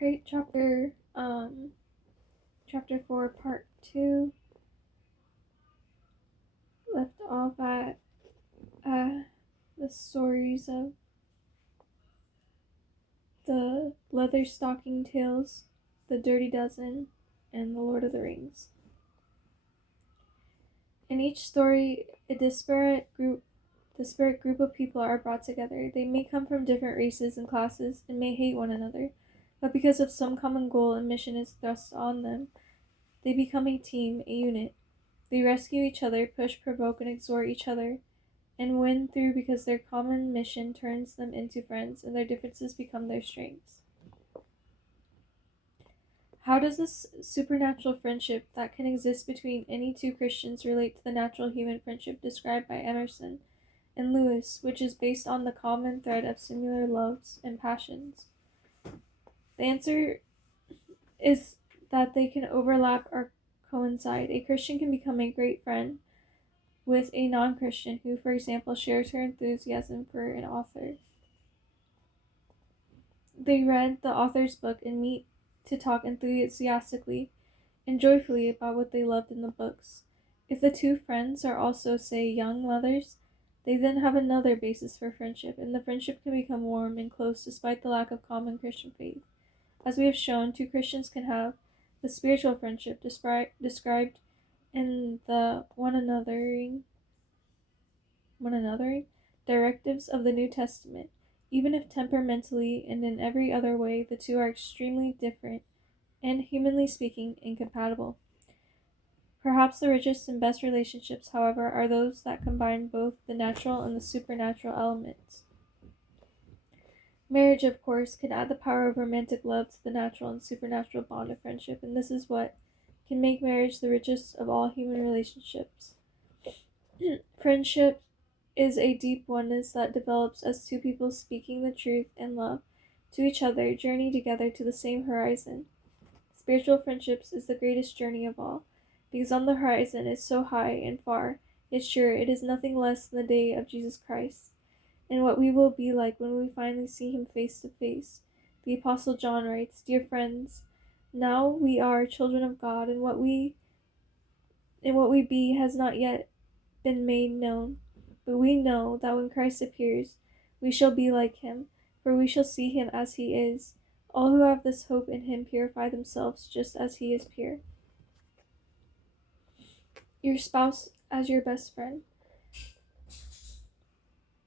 Right, chapter 4, part 2, left off at the stories of the Leather Stocking Tales, the Dirty Dozen, and the Lord of the Rings. In each story, a disparate group of people are brought together. They may come from different races and classes and may hate one another, but because of some common goal and mission is thrust on them, they become a team, a unit. They rescue each other, push, provoke, and exhort each other, and win through because their common mission turns them into friends, and their differences become their strengths. How does this supernatural friendship that can exist between any two Christians relate to the natural human friendship described by Emerson and Lewis, which is based on the common thread of similar loves and passions? The answer is that they can overlap or coincide. A Christian can become a great friend with a non-Christian who, for example, shares her enthusiasm for an author. They read the author's book and meet to talk enthusiastically and joyfully about what they loved in the books. If the two friends are also, say, young mothers, they then have another basis for friendship, and the friendship can become warm and close despite the lack of common Christian faith. As we have shown, two Christians can have the spiritual friendship described in the one anothering directives of the New Testament. Even if temperamentally and in every other way the two are extremely different and, humanly speaking, incompatible. Perhaps the richest and best relationships, however, are those that combine both the natural and the supernatural elements. Marriage, of course, can add the power of romantic love to the natural and supernatural bond of friendship, and this is what can make marriage the richest of all human relationships. Friendship is a deep oneness that develops as two people speaking the truth and love to each other journey together to the same horizon. Spiritual friendships is the greatest journey of all, because on the horizon is so high and far, yet sure it is nothing less than the day of Jesus Christ, and what we will be like when we finally see him face to face. The Apostle John writes, "Dear friends, now we are children of God, and what we be has not yet been made known. But we know that when Christ appears, we shall be like him, for we shall see him as he is. All who have this hope in him purify themselves just as he is pure." Your spouse as your best friend.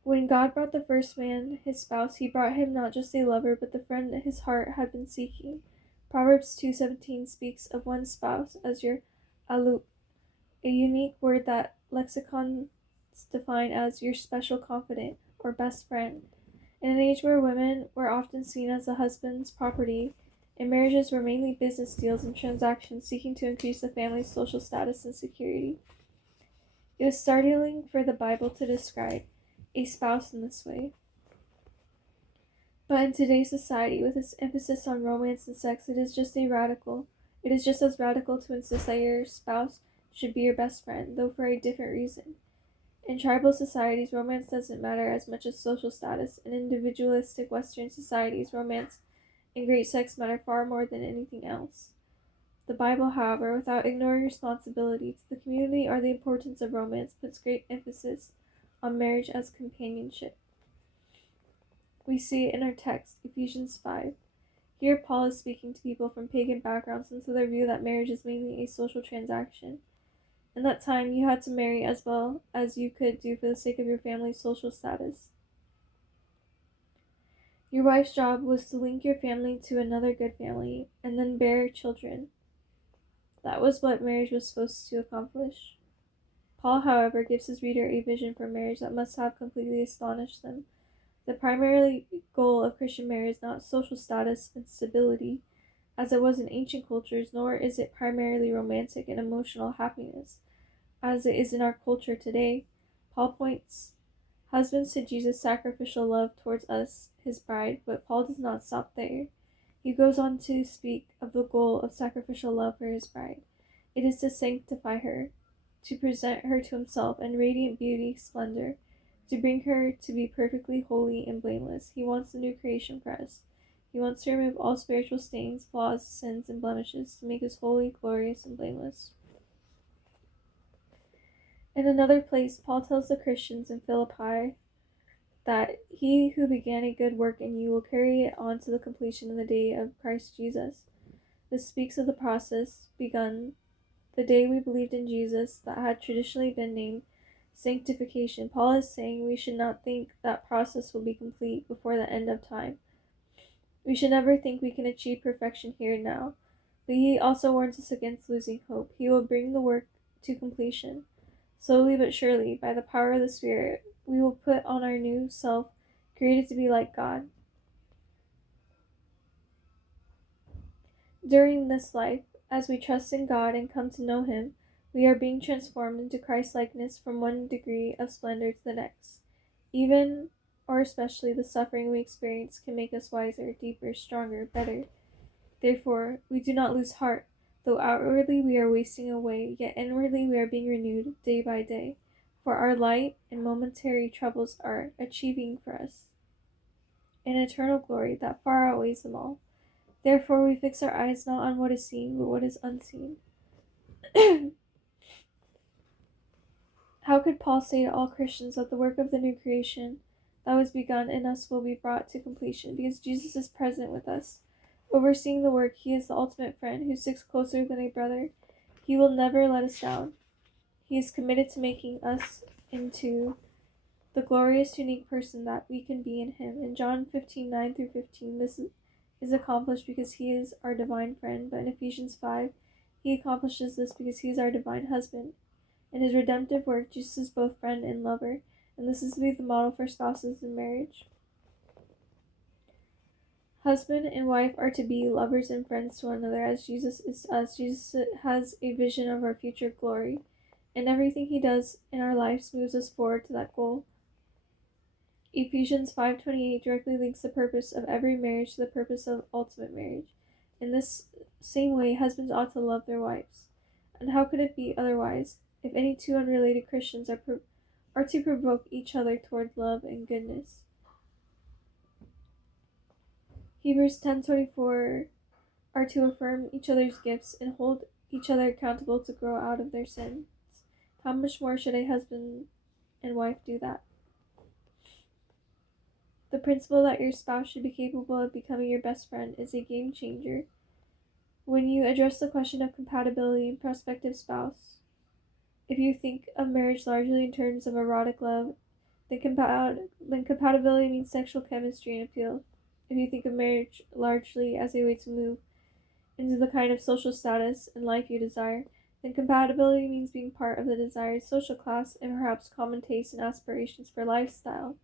When God brought the first man, his spouse, he brought him not just a lover, but the friend that his heart had been seeking. Proverbs 2:17 speaks of one spouse as your alut, a unique word that lexicons define as your special confidant or best friend. In an age where women were often seen as the husband's property, and marriages were mainly business deals and transactions seeking to increase the family's social status and security, it was startling for the Bible to describe a spouse in this way. But in today's society, with its emphasis on romance and sex, it is just as radical to insist that your spouse should be your best friend, though for a different reason. In tribal societies, romance doesn't matter as much as social status. In individualistic Western societies, romance and great sex matter far more than anything else. The Bible, however, without ignoring responsibility to the community or the importance of romance, puts great emphasis on marriage as companionship. We see it in our text, Ephesians 5. Here Paul is speaking to people from pagan backgrounds and to their view that marriage is mainly a social transaction. In that time, you had to marry as well as you could do for the sake of your family's social status. Your wife's job was to link your family to another good family and then bear children. That was what marriage was supposed to accomplish. Paul, however, gives his reader a vision for marriage that must have completely astonished them. The primary goal of Christian marriage is not social status and stability, as it was in ancient cultures, nor is it primarily romantic and emotional happiness, as it is in our culture today. Paul points husbands to Jesus' sacrificial love towards us, his bride, but Paul does not stop there. He goes on to speak of the goal of sacrificial love for his bride. It is to sanctify her, to present her to himself in radiant beauty, splendor, to bring her to be perfectly holy and blameless. He wants the new creation for us. He wants to remove all spiritual stains, flaws, sins, and blemishes to make us holy, glorious, and blameless. In another place, Paul tells the Christians in Philippi that he who began a good work in you will carry it on to the completion in the day of Christ Jesus. This speaks of the process begun the day we believed in Jesus that had traditionally been named sanctification. Paul is saying we should not think that process will be complete before the end of time. We should never think we can achieve perfection here and now. But he also warns us against losing hope. He will bring the work to completion. Slowly but surely, by the power of the Spirit, we will put on our new self, created to be like God. During this life, as we trust in God and come to know Him, we are being transformed into Christ-likeness from one degree of splendor to the next. Even, or especially, the suffering we experience can make us wiser, deeper, stronger, better. Therefore, we do not lose heart. Though outwardly we are wasting away, yet inwardly we are being renewed day by day. For our light and momentary troubles are achieving for us an eternal glory that far outweighs them all. Therefore we fix our eyes not on what is seen, but what is unseen. How could Paul say to all Christians that the work of the new creation that was begun in us will be brought to completion? Because Jesus is present with us, overseeing the work. He is the ultimate friend who sticks closer than a brother. He will never let us down. He is committed to making us into the glorious, unique person that we can be in Him. In John 15:9-15, this is accomplished because He is our divine friend. But in Ephesians 5, He accomplishes this because He is our divine husband. In His redemptive work, Jesus is both friend and lover, and this is to be the model for spouses in marriage. Husband and wife are to be lovers and friends to one another as Jesus is to us. Jesus has a vision of our future glory, and everything He does in our lives moves us forward to that goal. Ephesians 5:28 directly links the purpose of every marriage to the purpose of ultimate marriage. In this same way, husbands ought to love their wives. And how could it be otherwise if any two unrelated Christians are to provoke each other toward love and goodness? Hebrews 10:24 are to affirm each other's gifts and hold each other accountable to grow out of their sins. How much more should a husband and wife do that? The principle that your spouse should be capable of becoming your best friend is a game changer. When you address the question of compatibility in prospective spouse, if you think of marriage largely in terms of erotic love, then compatibility means sexual chemistry and appeal. If you think of marriage largely as a way to move into the kind of social status and life you desire, then compatibility means being part of the desired social class and perhaps common tastes and aspirations for lifestyle.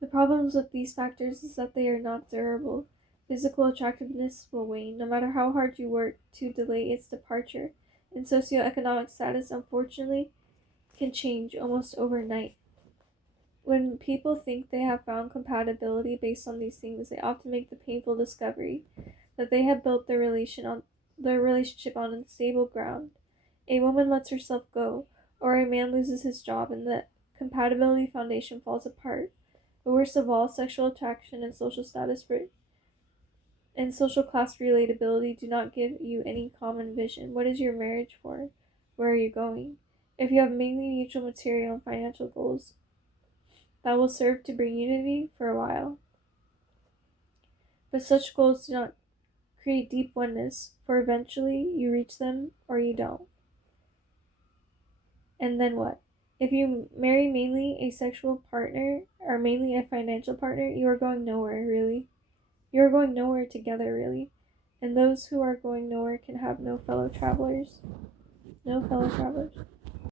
The problems with these factors is that they are not durable. Physical attractiveness will wane, no matter how hard you work to delay its departure, and socioeconomic status, unfortunately, can change almost overnight. When people think they have found compatibility based on these things, they often make the painful discovery that they have built their relationship on unstable ground. A woman lets herself go, or a man loses his job, and the compatibility foundation falls apart. But worst of all, sexual attraction and social status and social class relatability do not give you any common vision. What is your marriage for? Where are you going? If you have mainly mutual material and financial goals, that will serve to bring unity for a while. But such goals do not create deep oneness, for eventually you reach them or you don't. And then what? If you marry mainly a sexual partner or mainly a financial partner, you are going nowhere, really. You are going nowhere together, really. And those who are going nowhere can have no fellow travelers. No fellow travelers.